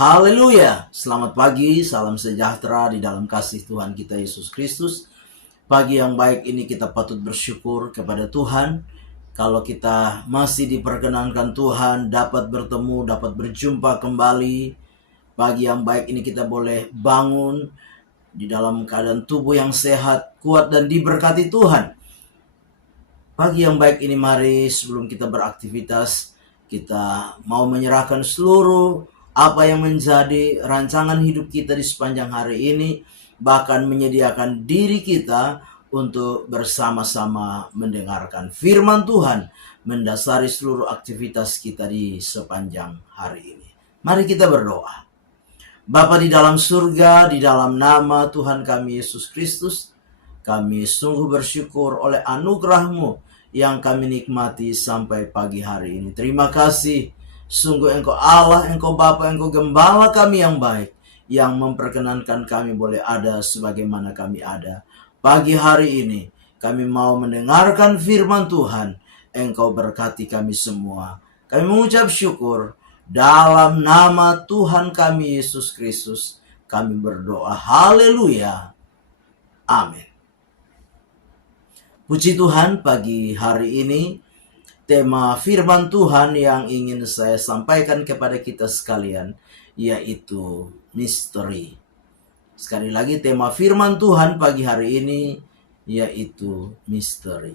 Haleluya, selamat pagi, salam sejahtera di dalam kasih Tuhan kita Yesus Kristus. Pagi yang baik ini kita patut bersyukur kepada Tuhan. Kalau kita masih diperkenankan Tuhan dapat bertemu, dapat berjumpa kembali. Pagi yang baik ini kita boleh bangun di dalam keadaan tubuh yang sehat, kuat dan diberkati Tuhan. Pagi yang baik ini mari sebelum kita beraktivitas, kita mau menyerahkan seluruh apa yang menjadi rancangan hidup kita di sepanjang hari ini, bahkan menyediakan diri kita untuk bersama-sama mendengarkan firman Tuhan, mendasari seluruh aktivitas kita di sepanjang hari ini. Mari kita berdoa. Bapa di dalam surga, di dalam nama Tuhan kami Yesus Kristus, kami sungguh bersyukur oleh anugerah-Mu yang kami nikmati sampai pagi hari ini. Terima kasih. Sungguh Engkau Allah, Engkau Bapa, Engkau Gembala kami yang baik, yang memperkenankan kami boleh ada sebagaimana kami ada. Pagi hari ini kami mau mendengarkan firman Tuhan. Engkau berkati kami semua. Kami mengucap syukur dalam nama Tuhan kami Yesus Kristus. Kami berdoa. Haleluya. Amin. Puji Tuhan, pagi hari ini tema firman Tuhan yang ingin saya sampaikan kepada kita sekalian yaitu misteri. Sekali lagi tema firman Tuhan pagi hari ini yaitu misteri.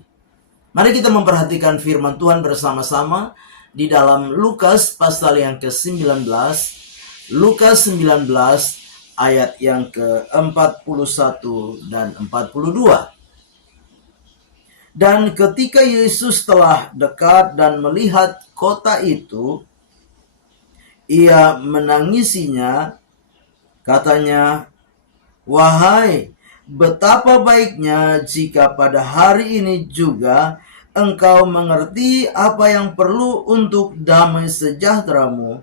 Mari kita memperhatikan firman Tuhan bersama-sama di dalam Lukas pasal yang ke-19. Lukas 19 ayat yang ke-41 dan 42. Dan ketika Yesus telah dekat dan melihat kota itu, ia menangisinya, katanya, "Wahai, betapa baiknya jika pada hari ini juga engkau mengerti apa yang perlu untuk damai sejahteramu,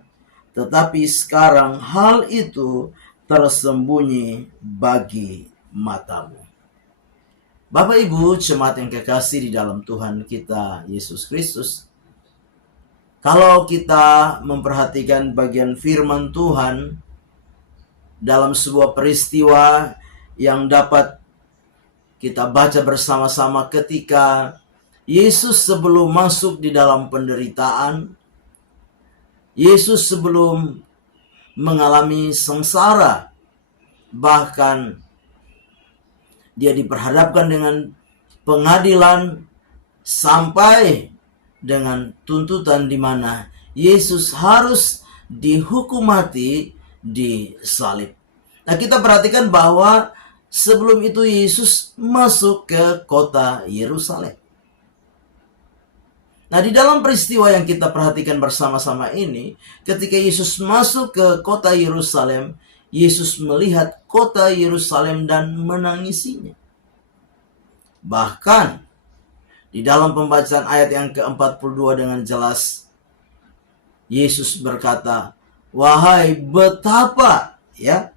tetapi sekarang hal itu tersembunyi bagi matamu." Bapak Ibu jemaat yang kekasih di dalam Tuhan kita Yesus Kristus, kalau kita memperhatikan bagian firman Tuhan dalam sebuah peristiwa yang dapat kita baca bersama-sama ketika Yesus sebelum masuk di dalam penderitaan, Yesus sebelum mengalami sengsara, bahkan dia diperhadapkan dengan pengadilan sampai dengan tuntutan di mana Yesus harus dihukum mati di salib. Nah, kita perhatikan bahwa sebelum itu Yesus masuk ke kota Yerusalem. Nah, di dalam peristiwa yang kita perhatikan bersama-sama ini, ketika Yesus masuk ke kota Yerusalem, Yesus melihat kota Yerusalem dan menangisinya. Bahkan di dalam pembacaan ayat yang ke-42 dengan jelas, Yesus berkata, "Wahai, betapa," ya,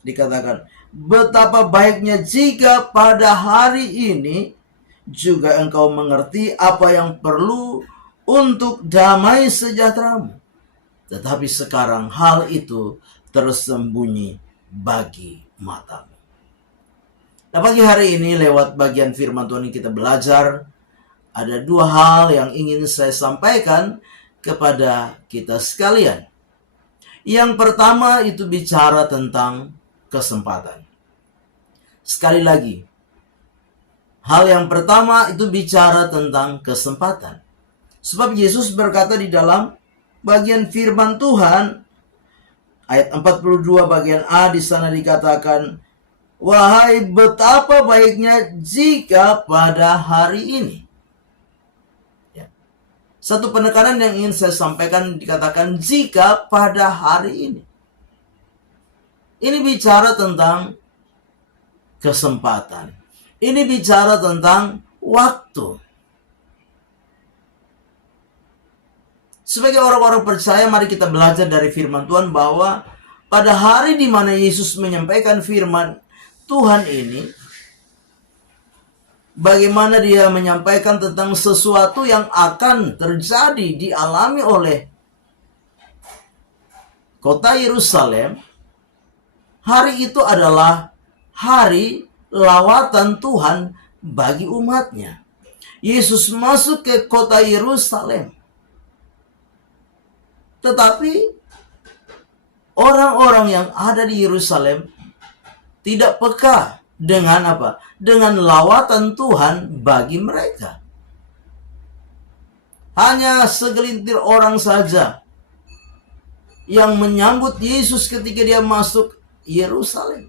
dikatakan, "betapa baiknya jika pada hari ini juga engkau mengerti apa yang perlu untuk damai sejahteramu. Tetapi sekarang hal itu tersembunyi bagi matamu." Nah, pagi hari ini lewat bagian firman Tuhan yang kita belajar, ada dua hal yang ingin saya sampaikan kepada kita sekalian. Yang pertama itu bicara tentang kesempatan. Sekali lagi, hal yang pertama itu bicara tentang kesempatan. Sebab Yesus berkata di dalam bagian firman Tuhan, ayat 42 bagian A di sana dikatakan, "Wahai, betapa baiknya jika pada hari ini." Ya. Satu penekanan yang ingin saya sampaikan dikatakan jika pada hari ini. Ini bicara tentang kesempatan. Ini bicara tentang waktu. Sebagai orang-orang percaya, mari kita belajar dari firman Tuhan bahwa pada hari di mana Yesus menyampaikan firman Tuhan ini, bagaimana dia menyampaikan tentang sesuatu yang akan terjadi, dialami oleh kota Yerusalem, hari itu adalah hari lawatan Tuhan bagi umatnya. Yesus masuk ke kota Yerusalem. Tetapi orang-orang yang ada di Yerusalem tidak peka dengan apa? Dengan lawatan Tuhan bagi mereka. Hanya segelintir orang saja yang menyambut Yesus ketika dia masuk Yerusalem.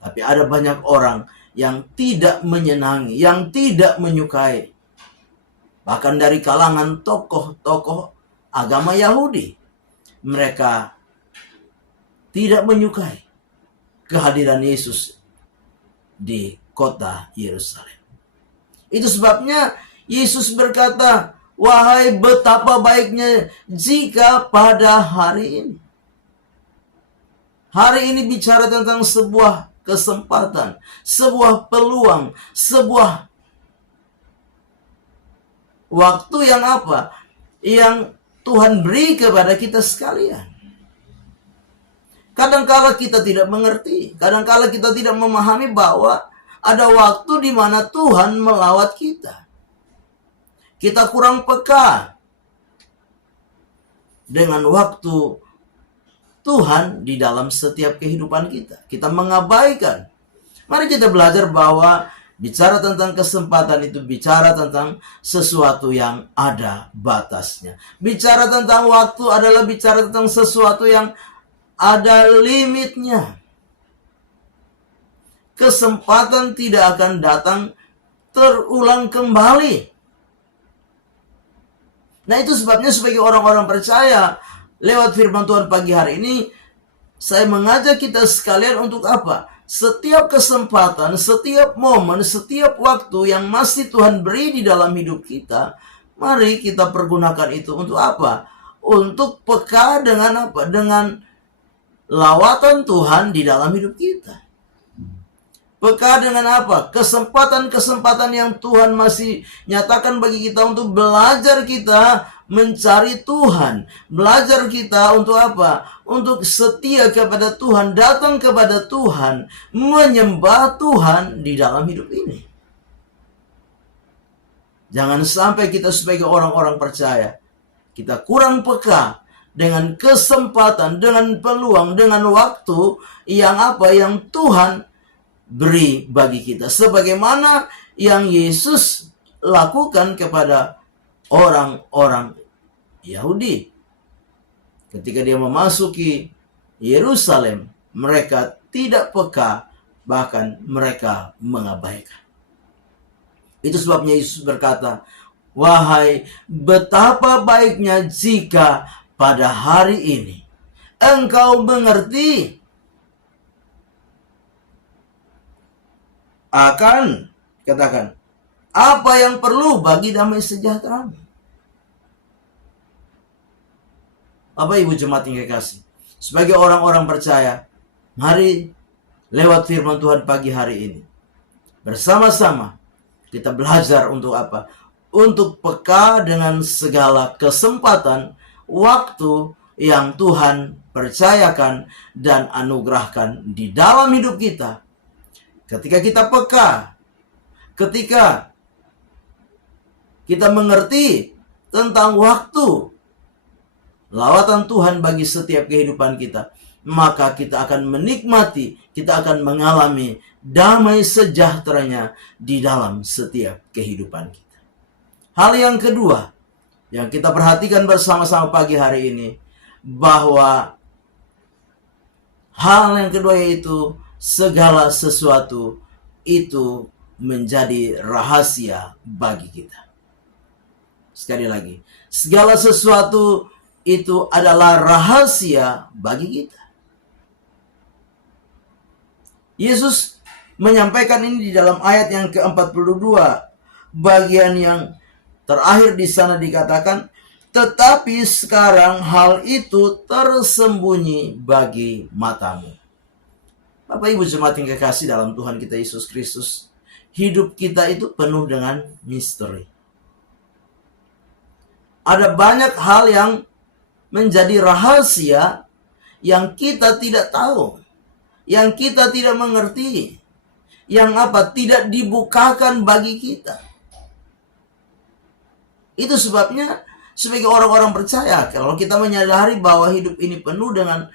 Tapi ada banyak orang yang tidak menyenangi, yang tidak menyukai. Bahkan dari kalangan tokoh-tokoh agama Yahudi, mereka tidak menyukai kehadiran Yesus di kota Yerusalem. Itu sebabnya Yesus berkata, wahai betapa baiknya jika pada hari ini bicara tentang sebuah kesempatan, sebuah peluang, sebuah waktu yang apa? Yang Tuhan beri kepada kita sekalian. Kadangkala kita tidak mengerti, kadangkala kita tidak memahami bahwa ada waktu di mana Tuhan melawat kita. Kita kurang peka dengan waktu Tuhan di dalam setiap kehidupan kita. Kita mengabaikan. Mari kita belajar bahwa bicara tentang kesempatan itu bicara tentang sesuatu yang ada batasnya. Bicara tentang waktu adalah bicara tentang sesuatu yang ada limitnya. Kesempatan tidak akan datang terulang kembali. Nah, itu sebabnya sebagai orang-orang percaya, lewat firman Tuhan pagi hari ini, saya mengajak kita sekalian untuk apa? Setiap kesempatan, setiap momen, setiap waktu yang masih Tuhan beri di dalam hidup kita, mari kita pergunakan itu untuk apa? Untuk peka dengan apa? Dengan lawatan Tuhan di dalam hidup kita. Peka dengan apa? Kesempatan-kesempatan yang Tuhan masih nyatakan bagi kita untuk belajar kita mencari Tuhan. Belajar kita untuk apa? Untuk setia kepada Tuhan, datang kepada Tuhan, menyembah Tuhan di dalam hidup ini. Jangan sampai kita sebagai orang-orang percaya, kita kurang peka dengan kesempatan, dengan peluang, dengan waktu yang apa? Yang Tuhan beri bagi kita, sebagaimana yang Yesus lakukan kepada orang-orang Yahudi. Ketika dia memasuki Yerusalem, mereka tidak peka, bahkan mereka mengabaikan. Itu sebabnya Yesus berkata, wahai betapa baiknya jika pada hari ini engkau mengerti akan, katakan, apa yang perlu bagi damai sejahtera. Bapak Ibu jemaat yang kekasih, sebagai orang-orang percaya, mari lewat firman Tuhan pagi hari ini, bersama-sama kita belajar untuk apa? Untuk peka dengan segala kesempatan, waktu yang Tuhan percayakan dan anugerahkan di dalam hidup kita. Ketika kita peka, ketika kita mengerti tentang waktu lawatan Tuhan bagi setiap kehidupan kita, maka kita akan menikmati, kita akan mengalami damai sejahteranya di dalam setiap kehidupan kita. Hal yang kedua yang kita perhatikan bersama-sama pagi hari ini, bahwa hal yang kedua yaitu segala sesuatu itu menjadi rahasia bagi kita. Sekali lagi, segala sesuatu itu adalah rahasia bagi kita. Yesus menyampaikan ini di dalam ayat yang ke-42, bagian yang terakhir di sana dikatakan, tetapi sekarang hal itu tersembunyi bagi matamu. Bapak Ibu jemaat yang kekasih dalam Tuhan kita Yesus Kristus, hidup kita itu penuh dengan misteri. Ada banyak hal yang menjadi rahasia yang kita tidak tahu, yang kita tidak mengerti, yang tidak dibukakan bagi kita. Itu sebabnya sebagai orang-orang percaya, kalau kita menyadari bahwa hidup ini penuh dengan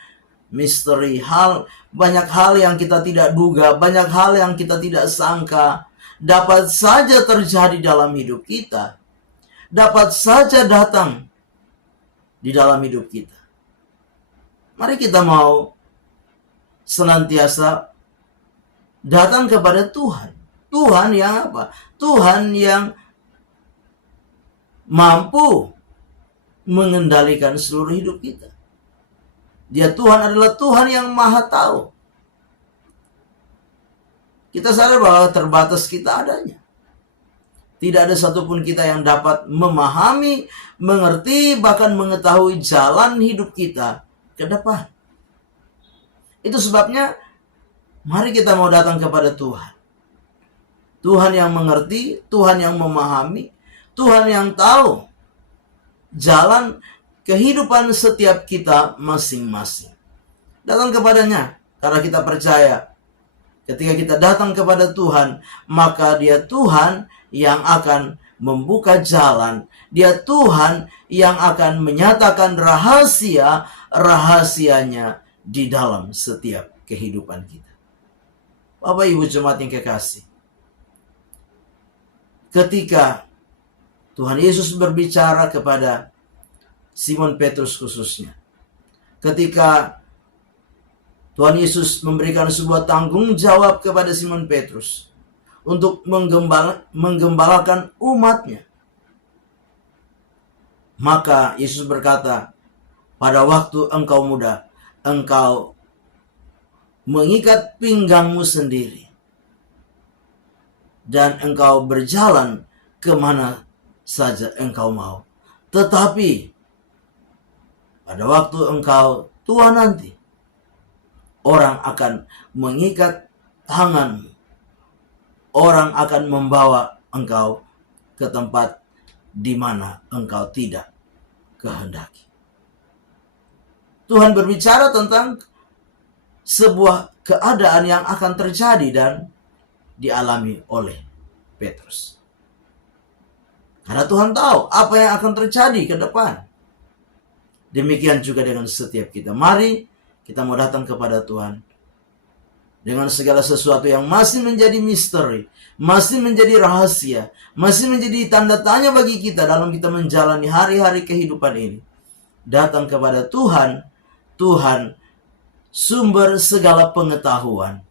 misteri, banyak hal yang kita tidak duga, banyak hal yang kita tidak sangka dapat saja terjadi dalam hidup kita, dapat saja datang di dalam hidup kita. Mari kita mau senantiasa datang kepada Tuhan. Tuhan yang Tuhan yang mampu mengendalikan seluruh hidup kita. Dia Tuhan adalah Tuhan yang maha tahu. Kita sadar bahwa terbatas kita adanya. Tidak ada satupun kita yang dapat memahami, mengerti, bahkan mengetahui jalan hidup kita ke depan. Itu sebabnya mari kita mau datang kepada Tuhan. Tuhan yang mengerti, Tuhan yang memahami, Tuhan yang tahu jalan kehidupan setiap kita masing-masing. Datang kepadanya karena kita percaya ketika kita datang kepada Tuhan, maka Dia Tuhan yang akan membuka jalan. Dia Tuhan yang akan menyatakan rahasia-rahasianya di dalam setiap kehidupan kita. Bapak Ibu jemaat yang kekasih, ketika Tuhan Yesus berbicara kepada Simon Petrus khususnya, ketika Tuhan Yesus memberikan sebuah tanggung jawab kepada Simon Petrus untuk menggembalakan umatnya, maka Yesus berkata, pada waktu engkau muda, engkau mengikat pinggangmu sendiri dan engkau berjalan kemana saja engkau mau. Tetapi pada waktu engkau tua nanti, orang akan mengikat tanganmu. Orang akan membawa engkau ke tempat di mana engkau tidak kehendaki. Tuhan berbicara tentang sebuah keadaan yang akan terjadi dan dialami oleh Petrus. Karena Tuhan tahu apa yang akan terjadi ke depan. Demikian juga dengan setiap kita. Mari kita mau datang kepada Tuhan dengan segala sesuatu yang masih menjadi misteri, masih menjadi rahasia, masih menjadi tanda tanya bagi kita dalam kita menjalani hari-hari kehidupan ini. Datang kepada Tuhan, Tuhan sumber segala pengetahuan.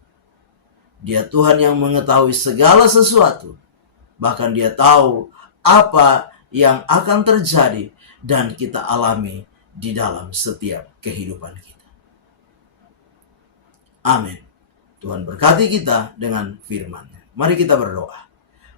Dia Tuhan yang mengetahui segala sesuatu. Bahkan Dia tahu apa yang akan terjadi dan kita alami di dalam setiap kehidupan kita. Amin. Tuhan berkati kita dengan firman-Nya. Mari kita berdoa.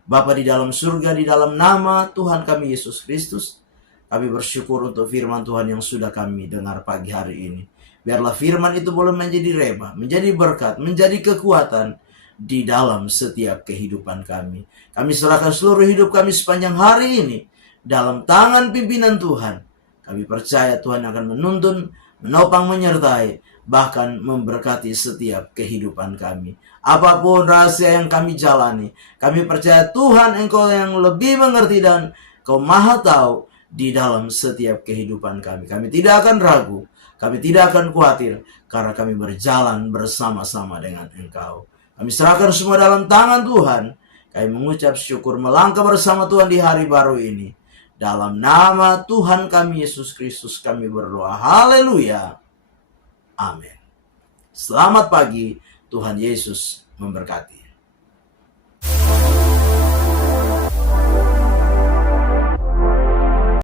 Bapa di dalam surga, di dalam nama Tuhan kami Yesus Kristus, kami bersyukur untuk firman Tuhan yang sudah kami dengar pagi hari ini. Biarlah firman itu boleh menjadi rema, menjadi berkat, menjadi kekuatan di dalam setiap kehidupan kami. Kami serahkan seluruh hidup kami sepanjang hari ini dalam tangan pimpinan Tuhan. Kami percaya Tuhan akan menuntun, menopang, menyertai, bahkan memberkati setiap kehidupan kami. Apapun rahasia yang kami jalani, kami percaya Tuhan Engkau yang lebih mengerti dan Kau maha tahu di dalam setiap kehidupan kami. Kami tidak akan ragu, kami tidak akan khawatir, karena kami berjalan bersama-sama dengan Engkau. Kami serahkan semua dalam tangan Tuhan. Kami mengucap syukur melangkah bersama Tuhan di hari baru ini. Dalam nama Tuhan kami Yesus Kristus kami berdoa. Haleluya. Amin. Selamat pagi. Tuhan Yesus memberkati.